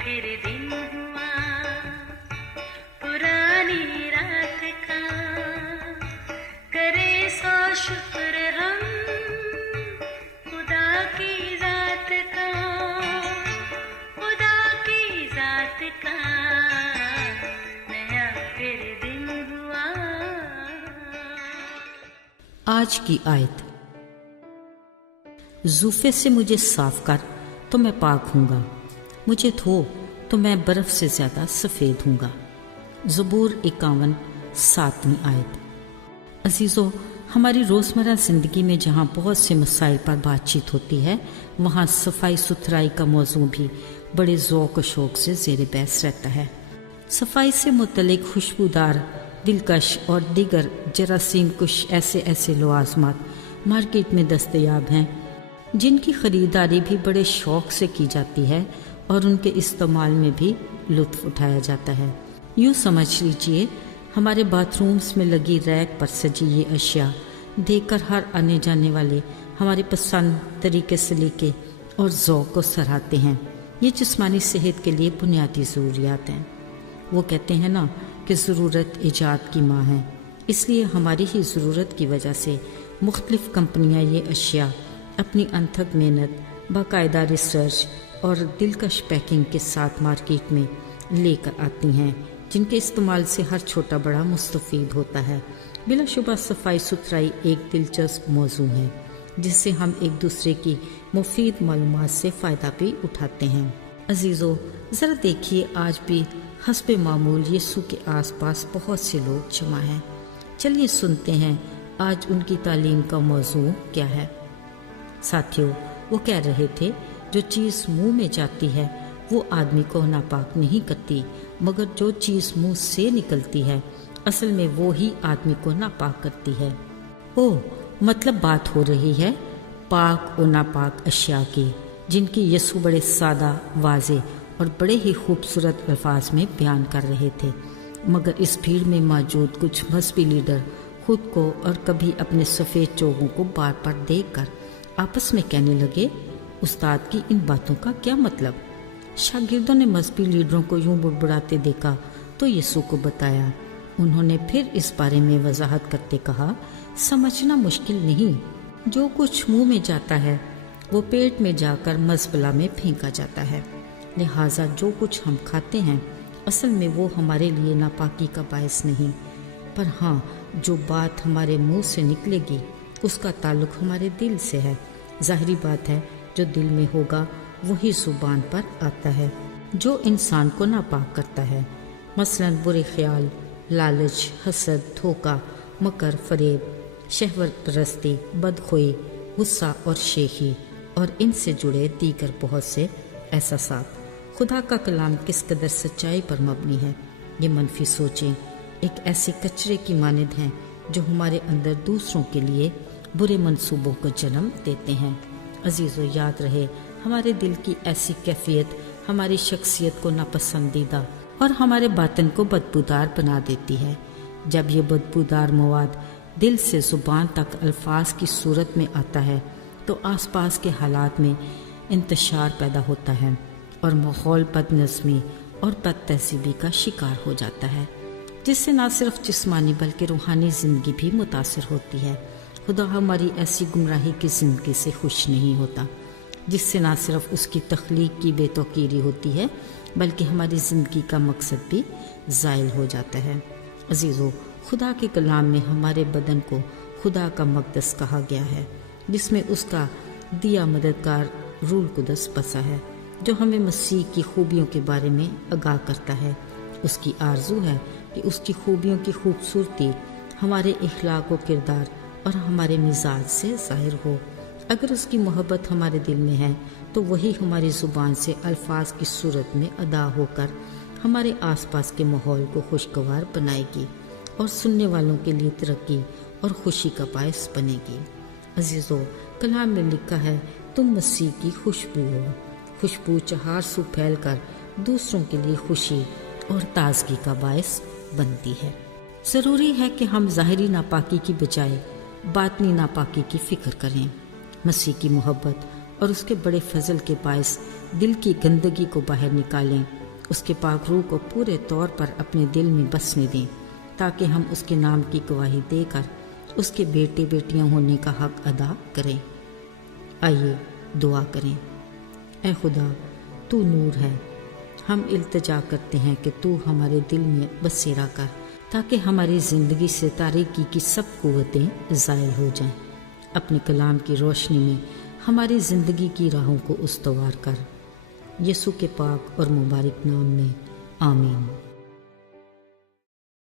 फिर दिन हुआ पुरानी रात का, करे सौ शुक्र हम खुदा की जात का, खुदा की जात का, नया फिर दिन हुआ। आज की आयत, ज़ूफ़े से मुझे साफ कर तो मैं पाक हूँगा, मुझे धो तो मैं बर्फ़ से ज़्यादा सफ़ेद हूँगा। ज़बूर 51 7वीं आयत। अज़ीज़ों, हमारी रोज़मर्रा ज़िंदगी में जहाँ बहुत से मसाइल पर बातचीत होती है, वहाँ सफाई सुथराई का मौजू भी बड़े ज़ौक़ व शौक़ से ज़ेर बहस रहता है। सफाई से मुतल्लिक़ खुशबूदार, दिलकश और दीगर जरासीम कुछ ऐसे लवाज़मात मार्केट में दस्तयाब हैं जिनकी ख़रीदारी भी बड़े शौक़ से की जाती है और उनके इस्तेमाल में भी लुत्फ़ उठाया जाता है। यूँ समझ लीजिए, हमारे बाथरूम्स में लगी रैक पर सजी ये अशिया देखकर हर आने जाने वाले हमारी पसंद, तरीके सलीके और ज़ौक़ को सराहते हैं। ये जिस्मानी सेहत के लिए बुनियादी ज़रूरियात हैं। वो कहते हैं ना कि ज़रूरत ईजाद की माँ है, इसलिए हमारी ही ज़रूरत की वजह से मुख्तलिफ़ कंपनियाँ ये अशिया अपनी अनथक मेहनत, बाकायदा रिसर्च और दिलकश पैकिंग के साथ मार्केट में लेकर आती हैं, जिनके इस्तेमाल से हर छोटा बड़ा मुस्तफ़ीद होता है। बिलाशुबा सफाई सुथराई एक दिलचस्प मौजू है जिससे हम एक दूसरे की मुफीद मालूमात से फ़ायदा भी उठाते हैं। अजीज़ों, ज़रा देखिए, आज भी हस्बे मामूल यीशु के आसपास बहुत से लोग जमा हैं। चलिए सुनते हैं आज उनकी तालीम का मौजू क्या है। साथियों, वो कह रहे थे, जो चीज़ मुंह में जाती है वो आदमी को नापाक नहीं करती, मगर जो चीज़ मुंह से निकलती है असल में वो ही आदमी को नापाक करती है। ओह, मतलब बात हो रही है पाक और नापाक अशिया की, जिनकी यीशु बड़े सादा, वाज़े और बड़े ही खूबसूरत अल्फाज में बयान कर रहे थे। मगर इस भीड़ में मौजूद कुछ मजहबी लीडर खुद को और कभी अपने सफ़ेद चोगों को बार बार देख कर आपस में कहने लगे, उस्ताद की इन बातों का क्या मतलब। शागिर्दों ने मजहबी लीडरों को यूं बुड़बुड़ाते देखा तो यीशु को बताया। उन्होंने फिर इस बारे में वजाहत करते कहा, समझना मुश्किल नहीं, जो कुछ मुंह में जाता है वो पेट में जाकर मज़बला में फेंका जाता है। लिहाजा जो कुछ हम खाते हैं असल में वो हमारे लिए नापाकी का बायस नहीं, पर हाँ, जो बात हमारे मुंह से निकलेगी उसका ताल्लुक हमारे दिल से है। ज़ाहिरी बात है, जो दिल में होगा वही ज़ुबान पर आता है, जो इंसान को नापाक करता है। मसलन बुरे ख्याल, लालच, हसद, धोखा, मकर, फरेब, शहवत परस्ती, बदखोई, गुस्सा और शेखी और इनसे जुड़े दीगर बहुत से एहसासात। खुदा का कलाम किस कदर सच्चाई पर मबनी है। ये मनफी सोचें एक ऐसे कचरे की मानद हैं जो हमारे अंदर दूसरों के लिए बुरे मंसूबों को जन्म देते हैं। अजीज़ों, याद रहे, हमारे दिल की ऐसी कैफियत हमारी शख्सियत को नापसंदीदा और हमारे बातन को बदबूदार बना देती है। जब ये बदबूदार मवाद दिल से ज़ुबान तक अल्फाज की सूरत में आता है तो आसपास के हालात में इंतशार पैदा होता है और माहौल बदनज़मी और बदतहज़ीबी का शिकार हो जाता है, जिससे न सिर्फ जिस्मानी बल्कि रूहानी ज़िंदगी भी मुतासर होती है। खुदा हमारी ऐसी गुमराही की ज़िंदगी से खुश नहीं होता, जिससे न सिर्फ उसकी तख्लीक की बेतौकीरी होती है बल्कि हमारी ज़िंदगी का मकसद भी ज़ाइल हो जाता है। अजीज़ों, खुदा के कलाम में हमारे बदन को खुदा का मक़दस कहा गया है, जिसमें उसका दिया मददगार रूह कुदस बसा है, जो हमें मसीह की खूबियों के बारे में आगाह करता है। उसकी आरज़ू है कि उसकी खूबियों की खूबसूरती हमारे इखलाक व किरदार और हमारे मिजाज से ज़ाहिर हो। अगर उसकी मोहब्बत हमारे दिल में है तो वही हमारी ज़ुबान से अल्फाज की सूरत में अदा होकर हमारे आसपास के माहौल को खुशगवार बनाएगी और सुनने वालों के लिए तरक्की और खुशी का बायस बनेगी। अजीज़ों, कलाम में लिखा है, तुम मसीह की खुशबू हो। खुशबू चहार सू फैल कर दूसरों के लिए खुशी और ताजगी का बायस बनती है। ज़रूरी है कि हम ज़ाहिरी नापाकी की बजाय बातनी नापाकी की फ़िक्र करें। मसीह की मोहब्बत اور اس کے بڑے فضل کے باعث دل کی گندگی کو باہر نکالیں، اس کے پاک روح کو پورے طور پر اپنے دل میں بسنے دیں، تاکہ ہم اس کے نام کی گواہی دے کر اس کے بیٹے بیٹیاں ہونے کا حق ادا کریں۔ آئیے دعا کریں۔ اے خدا، تو نور ہے، ہم التجا کرتے ہیں کہ تو ہمارے دل میں بسیرا کر، تاکہ ہماری زندگی سے تاریکی کی سب قوتیں زائل ہو جائیں۔ اپنے کلام کی روشنی میں ہماری زندگی کی راہوں کو استوار کر، یسوع کے پاک اور مبارک نام میں، آمین۔